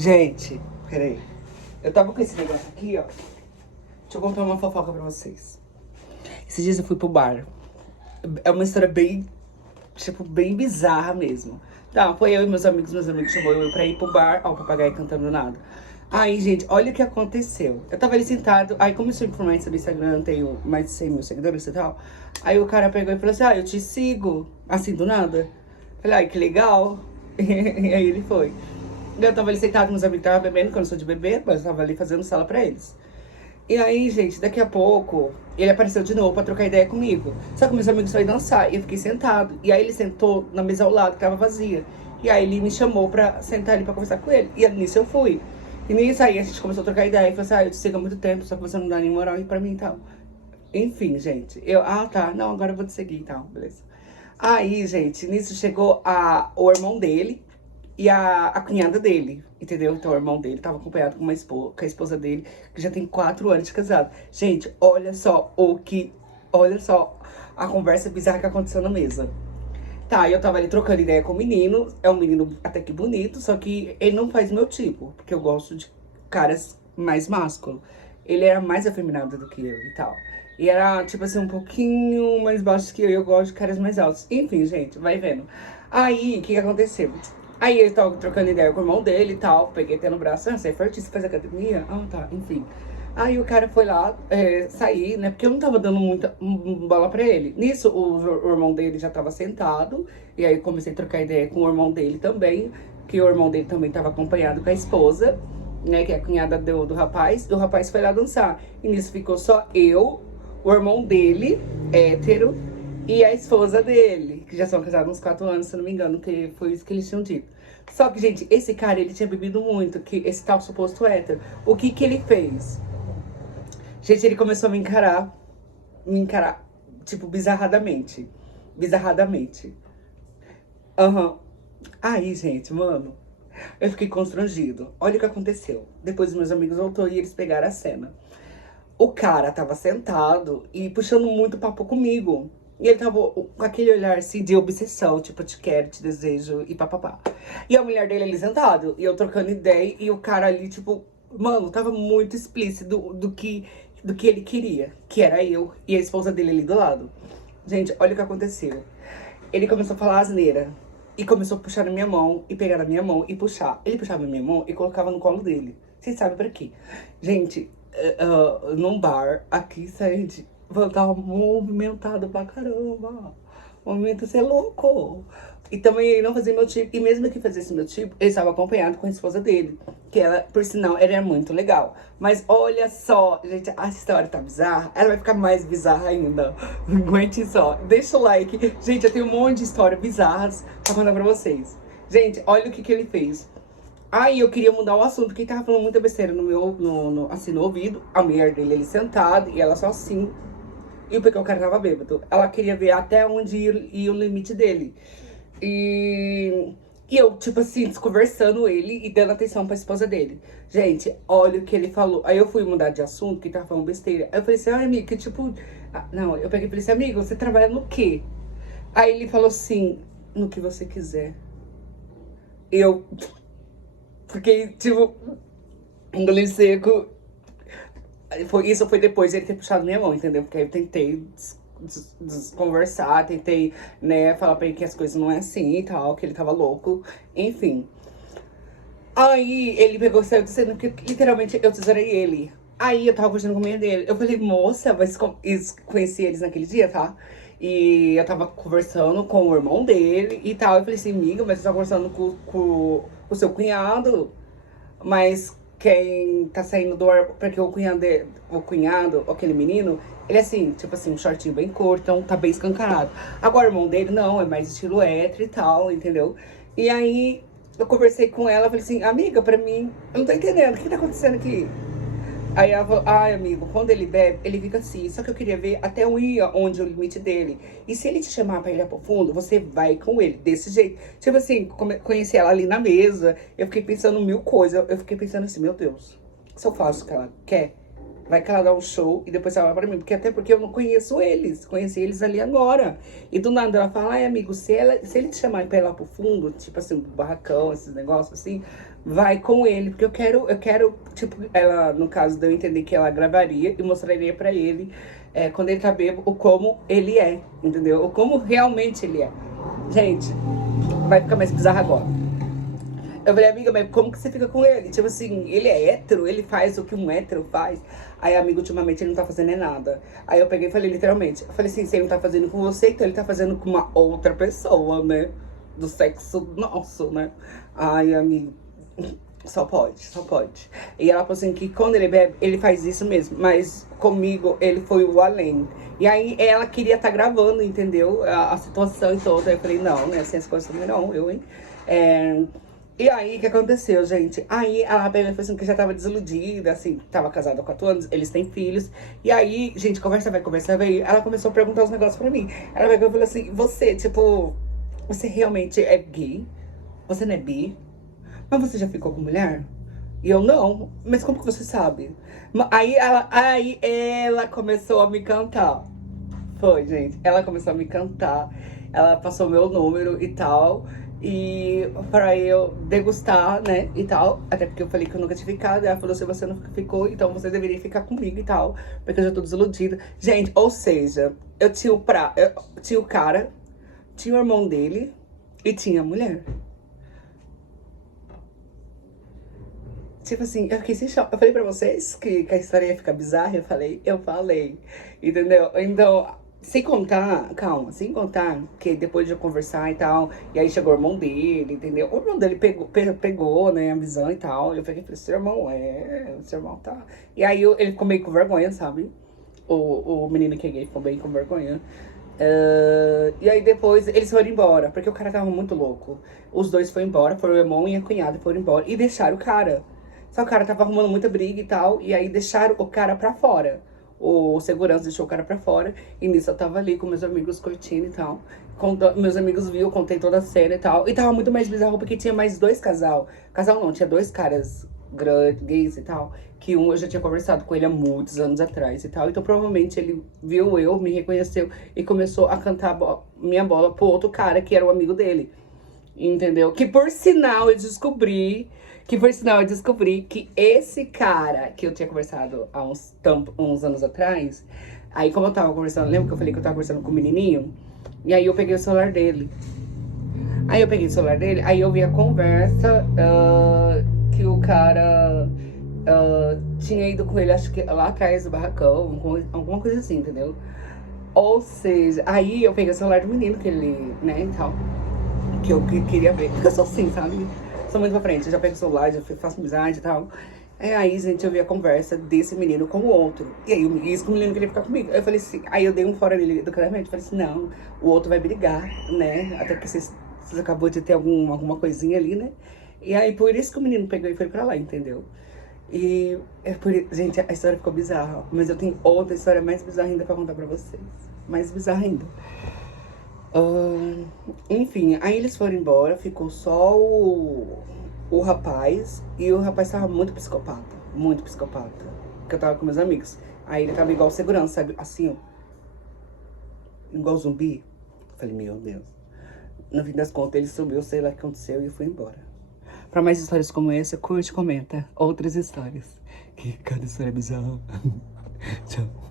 Gente, peraí. Eu tava com esse negócio aqui, ó. Deixa eu contar uma fofoca pra vocês. Esses dias eu fui pro bar. É uma história bem, tipo, bem bizarra mesmo. Tá, foi eu e meus amigos chamou eu pra ir pro bar. Ó, o papagaio cantando nada. Aí, gente, olha o que aconteceu. Eu tava ali sentado, aí como eu sou influencer do Instagram, tenho mais de 100 mil seguidores e tal. Aí o cara pegou e falou assim, eu te sigo, assim, do nada. Falei, ai, que legal. E aí ele foi. Eu tava ali sentado, meus amigos estavam bebendo, que eu não sou de beber, mas eu tava ali fazendo sala pra eles. E aí, gente, daqui a pouco, ele apareceu de novo pra trocar ideia comigo. Só que meus amigos foram dançar e eu fiquei sentado. E aí ele sentou na mesa ao lado, que tava vazia. E aí ele me chamou pra sentar ali pra conversar com ele. E nisso eu fui. E nisso aí a gente começou a trocar ideia. E falou assim, eu te sigo há muito tempo, só que você não dá nem moral aí pra mim e tal. Enfim, gente, tá, não, agora eu vou te seguir e tal, beleza. Aí, gente, nisso chegou o irmão dele e a cunhada dele, entendeu? Então o irmão dele tava acompanhado com com a esposa dele, que já tem 4 anos de casado. Gente, olha só a conversa bizarra que aconteceu na mesa. Tá, eu tava ali trocando ideia com o menino, é um menino até que bonito, só que ele não faz meu tipo, porque eu gosto de caras mais másculos. Ele era mais afeminado do que eu e tal. E era, tipo assim, um pouquinho mais baixo que eu gosto de caras mais altos. Enfim, gente, vai vendo. Aí, o que aconteceu? Aí ele tava trocando ideia com o irmão dele e tal, peguei até no braço, você é forte, você faz academia? Tá, enfim. Aí o cara foi lá sair, né? Porque eu não tava dando muita bola pra ele. Nisso, o irmão dele já tava sentado. E aí comecei a trocar ideia com o irmão dele também. Que o irmão dele também tava acompanhado com a esposa, né? Que é a cunhada do rapaz. E o rapaz foi lá dançar. E nisso ficou só eu, o irmão dele, hétero, e a esposa dele. Que já são casados uns 4 anos, se não me engano, que foi isso que eles tinham dito. Só que, gente, esse cara, ele tinha bebido muito, que esse tal suposto hétero. O que que ele fez? Gente, ele começou a me encarar, tipo, bizarradamente. Bizarradamente. Aham. Aí, gente, mano, eu fiquei constrangido. Olha o que aconteceu. Depois os meus amigos voltou e eles pegaram a cena. O cara tava sentado e puxando muito papo comigo. E ele tava com aquele olhar assim de obsessão, tipo, eu te quero, te desejo e papapá. E a mulher dele ali sentado, e eu trocando ideia, e o cara ali, tipo, mano, tava muito explícito do que ele queria, que era eu e a esposa dele ali do lado. Gente, olha o que aconteceu. Ele começou a falar asneira. E começou a puxar na minha mão, e pegar na minha mão, e puxar. Ele puxava na minha mão e colocava no colo dele. Vocês sabem pra quê? Gente, num bar, aqui, gente, tava movimentado pra caramba. O movimento ser louco. E também ele não fazia meu tipo. E mesmo que fizesse meu tipo, ele estava acompanhado com a esposa dele. Que ela, por sinal, ela era muito legal. Mas olha só, gente, a história tá bizarra. Ela vai ficar mais bizarra ainda. Aguente só. Deixa o like. Gente, eu tenho um monte de histórias bizarras pra contar pra vocês. Gente, olha o que ele fez. Aí eu queria mudar o assunto, porque ele tava falando muita besteira no meu, assim, no ouvido. A mulher dele, ele sentado, e ela só assim. E porque o cara tava bêbado. Ela queria ver até onde ia o limite dele. E, e eu, tipo assim, desconversando ele e dando atenção pra esposa dele. Gente, olha o que ele falou. Aí eu fui mudar de assunto, que ele tava falando besteira. Aí eu falei assim, amigo, que tipo... não, eu peguei e falei assim, amigo, você trabalha no quê? Aí ele falou assim, no que você quiser. Eu fiquei, tipo, engoli seco. Isso foi depois de ele ter puxado minha mão, entendeu? Porque aí eu tentei desconversar, tentei, né, falar pra ele que as coisas não é assim e tal, que ele tava louco, enfim. Aí ele pegou e saiu dizendo que literalmente eu tesourei ele. Aí eu tava conversando com a mulher dele. Eu falei, moça, mas conheci eles naquele dia, tá? E eu tava conversando com o irmão dele e tal. Eu falei assim, amiga, mas você tá conversando com o seu cunhado. Mas quem tá saindo do ar, porque o cunhado, aquele menino, ele é assim, tipo assim, um shortinho bem curto, então tá bem escancarado. Agora o irmão dele não, é mais estilo hétero e tal, entendeu? E aí eu conversei com ela, falei assim, amiga, pra mim, eu não tô entendendo, o que tá acontecendo aqui? Aí ela falou, ai amigo, quando ele bebe, ele fica assim, só que eu queria ver até onde é o limite dele. E se ele te chamar pra ir lá pro fundo, você vai com ele, desse jeito. Tipo assim, conheci ela ali na mesa, eu fiquei pensando mil coisas, eu fiquei pensando assim, meu Deus, se eu faço o que ela quer, vai que ela dá um show e depois ela vai pra mim, porque até porque eu não conheço eles, conheci eles ali agora. E do nada ela fala, ai amigo, se ele te chamar pra ir lá pro fundo, tipo assim, do barracão, esses negócios assim, vai com ele, porque tipo, ela, no caso de eu entender que ela gravaria e mostraria pra ele, quando ele tá bêbado, o como ele é, entendeu? O como realmente ele é. Gente, vai ficar mais bizarro agora. Eu falei, amiga, mas como que você fica com ele? Tipo assim, ele é hétero, ele faz o que um hétero faz. Aí, amigo, ultimamente ele não tá fazendo nada. Aí eu peguei e falei, literalmente, eu falei assim, se ele não tá fazendo com você, então ele tá fazendo com uma outra pessoa, né? Do sexo nosso, né? Ai, amigo, só pode, só pode. E ela falou assim, que quando ele bebe, ele faz isso mesmo. Mas comigo, ele foi o além. E aí, ela queria estar gravando, entendeu? A situação e toda. Aí eu falei, não, né? Assim, as coisas também não, eu, hein? E aí, o que aconteceu, gente? Aí, ela pegou e falou assim, que já tava desiludida, assim, tava casada há 4 anos, eles têm filhos. E aí, gente, conversa vai, conversa vai. Ela começou a perguntar os negócios pra mim. Ela pegou e falou assim, você, tipo, você realmente é gay? Você não é bi? Mas você já ficou com mulher? E eu, não. Mas como que você sabe? Aí ela começou a me cantar. Foi, gente. Ela começou a me cantar. Ela passou meu número e tal. E pra eu degustar, né? E tal. Até porque eu falei que eu nunca tinha ficado. E ela falou: se você não ficou, então você deveria ficar comigo e tal. Porque eu já tô desiludida. Gente, ou seja, eu tinha o cara, tinha o irmão dele e tinha a mulher. Tipo assim, eu fiquei sem choque. Eu falei pra vocês que a história ia ficar bizarra. Eu falei. Entendeu? Então, sem contar, calma, sem contar que depois de eu conversar e tal, e aí chegou o irmão dele, entendeu? O irmão dele pegou, né, a visão e tal. Eu falei, seu irmão tá. E aí ele ficou meio com vergonha, sabe? O menino que é gay ficou bem com vergonha. E aí depois eles foram embora, porque o cara tava muito louco. Os dois foram embora, foram o irmão e a cunhada foram embora e deixaram o cara. Só que o cara tava arrumando muita briga e tal, e aí deixaram o cara pra fora. O segurança deixou o cara pra fora, e nisso eu tava ali com meus amigos curtindo e tal. Meus amigos viram, contei toda a cena e tal. E tava muito mais bizarro porque tinha mais 2 casal. Casal não, tinha 2 caras grandes, gays e tal. Que um eu já tinha conversado com ele há muitos anos atrás e tal. Então provavelmente ele viu eu, me reconheceu e começou a cantar minha bola pro outro cara que era o amigo dele. Entendeu? Que por sinal eu descobri. Que por sinal eu descobri que esse cara que eu tinha conversado há uns anos atrás. Aí, como eu tava conversando, lembra que eu falei que eu tava conversando com o menininho? E aí eu peguei o celular dele. Aí eu peguei o celular dele, aí eu vi a conversa que o cara tinha ido com ele, acho que lá atrás do barracão, alguma coisa assim, entendeu? Ou seja, aí eu peguei o celular do menino que ele, né, e tal. Que eu queria ver, porque eu sou assim, sabe? Sou muito pra frente, eu já pego o celular, já faço amizade e tal. Aí, gente, eu vi a conversa desse menino com o outro. E aí, isso que o menino queria ficar comigo. Aí eu falei assim, aí eu dei um fora nele educadamente. Falei assim, não, o outro vai brigar, né? Até que vocês acabou de ter alguma coisinha ali, né? E aí, por isso que o menino pegou e foi pra lá, entendeu? E, gente, a história ficou bizarra. Mas eu tenho outra história mais bizarra ainda pra contar pra vocês. Mais bizarra ainda. Enfim, aí eles foram embora, ficou só o rapaz, e o rapaz tava muito psicopata, muito psicopata, porque eu tava com meus amigos. Aí ele tava igual segurança, sabe, assim, ó, igual zumbi. Falei, meu Deus. No fim das contas, ele subiu, sei lá o que aconteceu, e foi embora. Pra mais histórias como essa, curte e comenta outras histórias, que cada história é bizarra. Tchau.